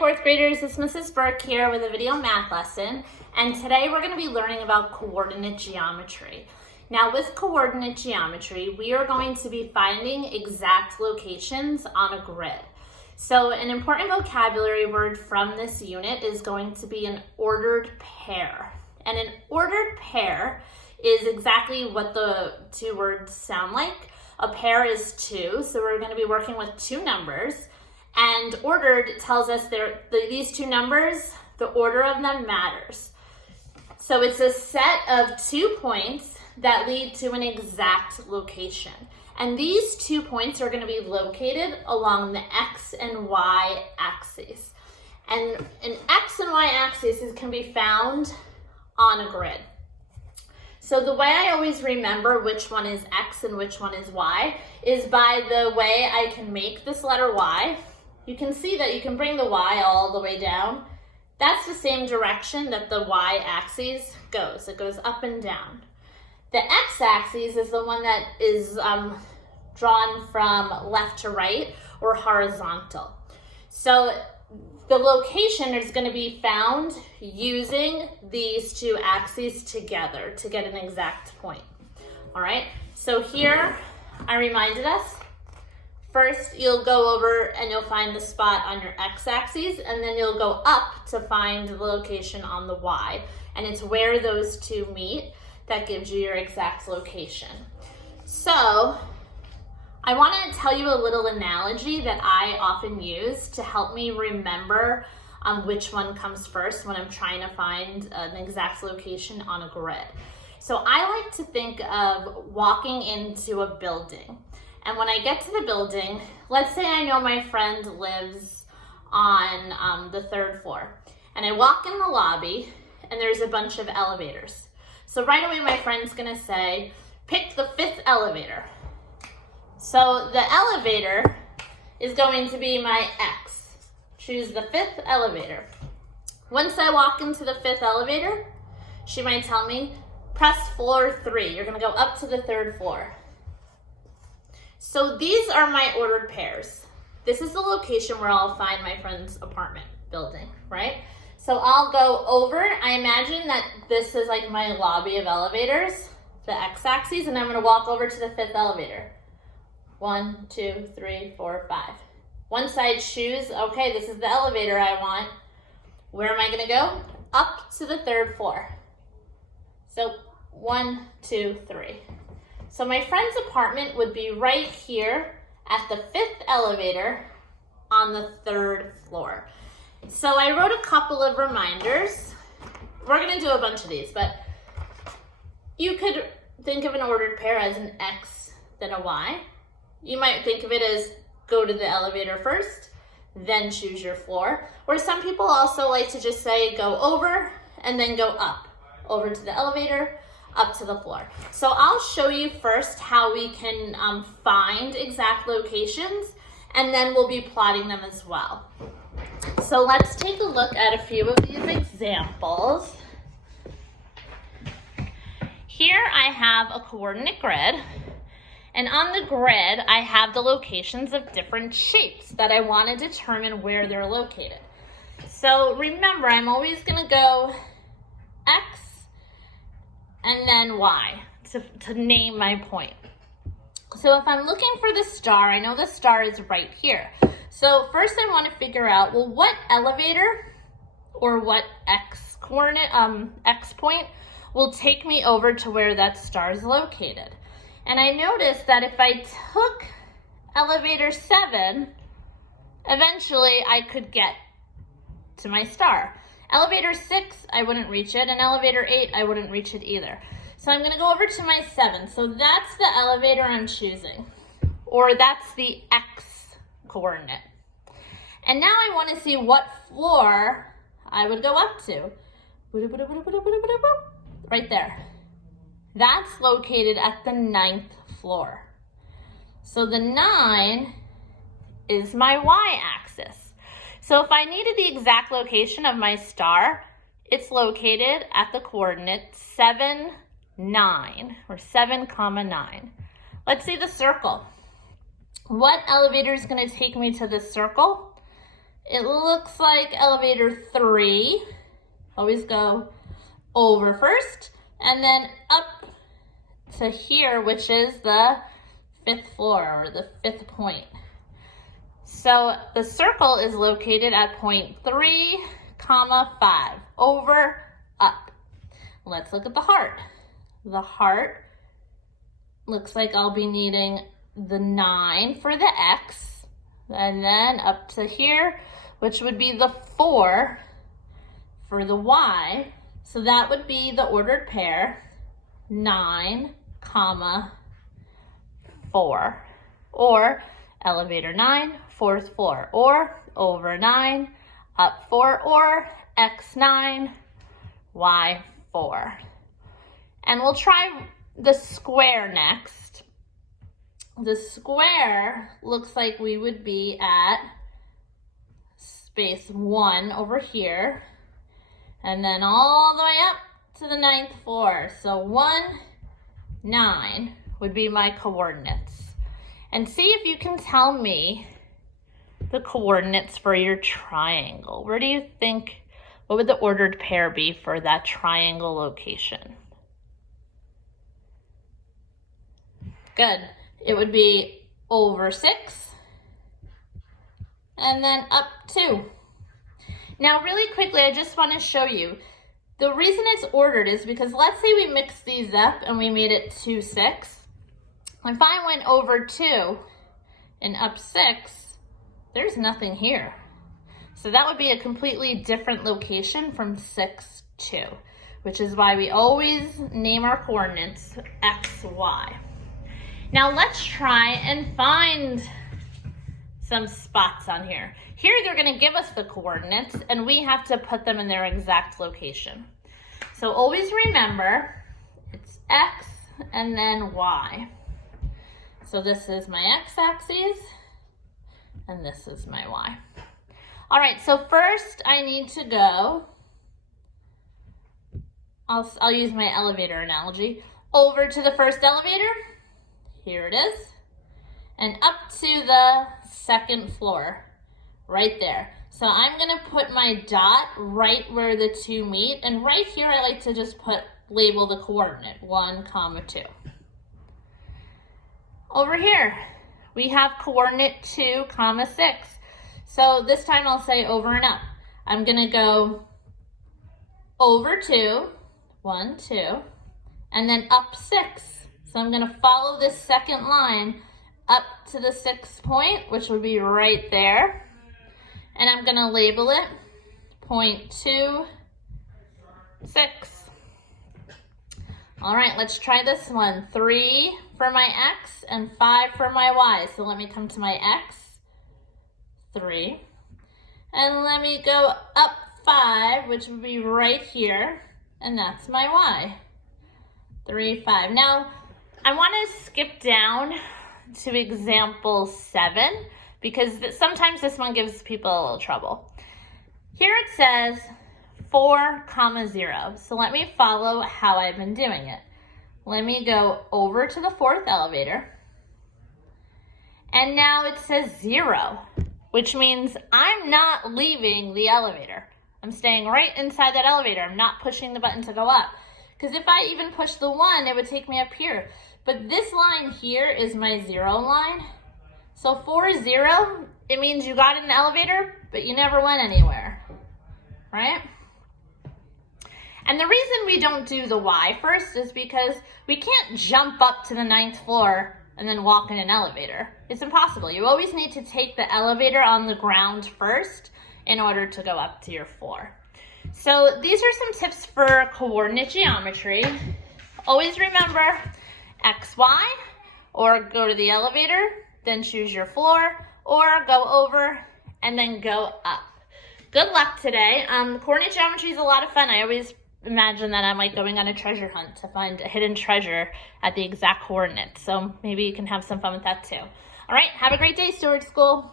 Fourth graders, it's Mrs. Burke here with a video math lesson, and today we're going to be learning about coordinate geometry. Now with coordinate geometry, we are going to be finding exact locations on a grid. So an important vocabulary word from this unit is going to be an ordered pair. And an ordered pair is exactly what the two words sound like. A pair is two, so we're going to be working with two numbers. And ordered tells us these two numbers, the order of them matters. So it's a set of 2 points that lead to an exact location. And these 2 points are going to be located along the X and Y axes. And an X and Y axis can be found on a grid. So the way I always remember which one is X and which one is Y is by the way I can make this letter Y. You can see that you can bring the Y all the way down. That's the same direction that the Y axis goes. It goes up and down. The X axis is the one that is drawn from left to right or horizontal. So the location is going to be found using these two axes together to get an exact point. All right, so here I reminded us. First, you'll go over and you'll find the spot on your x-axis, and then you'll go up to find the location on the y. And it's where those two meet that gives you your exact location. So, I want to tell you a little analogy that I often use to help me remember which one comes first when I'm trying to find an exact location on a grid. So, I like to think of walking into a building. And when I get to the building, let's say I know my friend lives on the 3rd floor. And I walk in the lobby and there's a bunch of elevators. So right away my friend's gonna say, pick the 5th elevator. So the elevator is going to be my X. Choose the 5th elevator. Once I walk into the 5th elevator, she might tell me, press floor 3. You're gonna go up to the 3rd floor. So these are my ordered pairs. This is the location where I'll find my friend's apartment building, right? So I'll go over, I imagine that this is like my lobby of elevators, the x-axis, and I'm gonna walk over to the 5th elevator. 1, 2, 3, 4, 5. Once I choose, okay, this is the elevator I want, where am I gonna go? Up to the 3rd floor. So 1, 2, 3. So my friend's apartment would be right here at the 5th elevator on the 3rd floor. So I wrote a couple of reminders. We're gonna do a bunch of these, but you could think of an ordered pair as an X, then a Y. You might think of it as go to the elevator first, then choose your floor. Or some people also like to just say go over and then go up. Over to the elevator, up to the floor. So I'll show you first how we can find exact locations, and then we'll be plotting them as well. So let's take a look at a few of these examples. Here I have a coordinate grid, and on the grid I have the locations of different shapes that I want to determine where they're located. So remember, I'm always going to go X and then Y to name my point. So if I'm looking for the star, I know the star is right here. So first I want to figure out, well, what elevator or what X coordinate, X point will take me over to where that star is located. And I noticed that if I took elevator 7, eventually I could get to my star. Elevator 6, I wouldn't reach it, and elevator 8, I wouldn't reach it either. So I'm gonna go over to my 7. So that's the elevator I'm choosing, or that's the X coordinate. And now I wanna see what floor I would go up to. Right there. That's located at the 9th floor. So the 9 is my Y-axis. So if I needed the exact location of my star, it's located at the coordinate 7, 9, or 7, 9. Let's see the circle. What elevator is going to take me to this circle? it looks like elevator 3. Always go over first and then up to here, which is the 5th floor or the 5th point. So the circle is located at point 3, 5, over, up. Let's look at the heart. The heart looks like I'll be needing the 9 for the X, and then up to here, which would be the 4 for the Y. So that would be the ordered pair, 9, 4, or elevator 9, 4th floor, or over 9, up 4, or X9, Y4. And we'll try the square next. The square looks like we would be at space 1 over here, and then all the way up to the 9th floor. So 1, 9 would be my coordinates. And see if you can tell me the coordinates for your triangle. Where do you think, what would the ordered pair be for that triangle location? Good. It would be over 6 and then up 2. Now really quickly, I just want to show you the reason it's ordered is because let's say we mixed these up and we made it 2, 6. If I went over 2 and up 6, there's nothing here. So that would be a completely different location from 6, 2, which is why we always name our coordinates X, Y. Now let's try and find some spots on here. Here they're gonna give us the coordinates and we have to put them in their exact location. So always remember, it's X and then Y. So this is my X-axis and this is my Y. All right, so first I need to go, I'll use my elevator analogy, over to the first elevator. Here it is, and up to the 2nd floor, right there. So I'm gonna put my dot right where the 2 meet, and right here I like to just label the coordinate, 1, 2. Over here, we have coordinate 2, 6. So this time I'll say over and up. I'm gonna go over 2, 1, 2, and then up 6. So I'm gonna follow this 2nd line up to the 6th point, which would be right there. And I'm gonna label it point 2, 6. All right, let's try this one. 3 for my X and 5 for my Y. So let me come to my X, 3. And let me go up 5, which would be right here. And that's my Y, 3, 5. Now, I want to skip down to example 7 because sometimes this one gives people a little trouble. Here it says 4, 0. So let me follow how I've been doing it. Let me go over to the 4th elevator. And now it says 0, which means I'm not leaving the elevator. I'm staying right inside that elevator. I'm not pushing the button to go up. Because if I even push the 1, it would take me up here. But this line here is my 0 line. So 4, 0, it means you got in an elevator, but you never went anywhere, right? And the reason we don't do the Y first is because we can't jump up to the 9th floor and then walk in an elevator. It's impossible. You always need to take the elevator on the ground first in order to go up to your floor. So these are some tips for coordinate geometry. Always remember X, Y, or go to the elevator, then choose your floor, or go over and then go up. Good luck today. Coordinate geometry is a lot of fun. I always imagine that I'm like going on a treasure hunt to find a hidden treasure at the exact coordinates. So maybe you can have some fun with that too. All right, have a great day, Stewart School.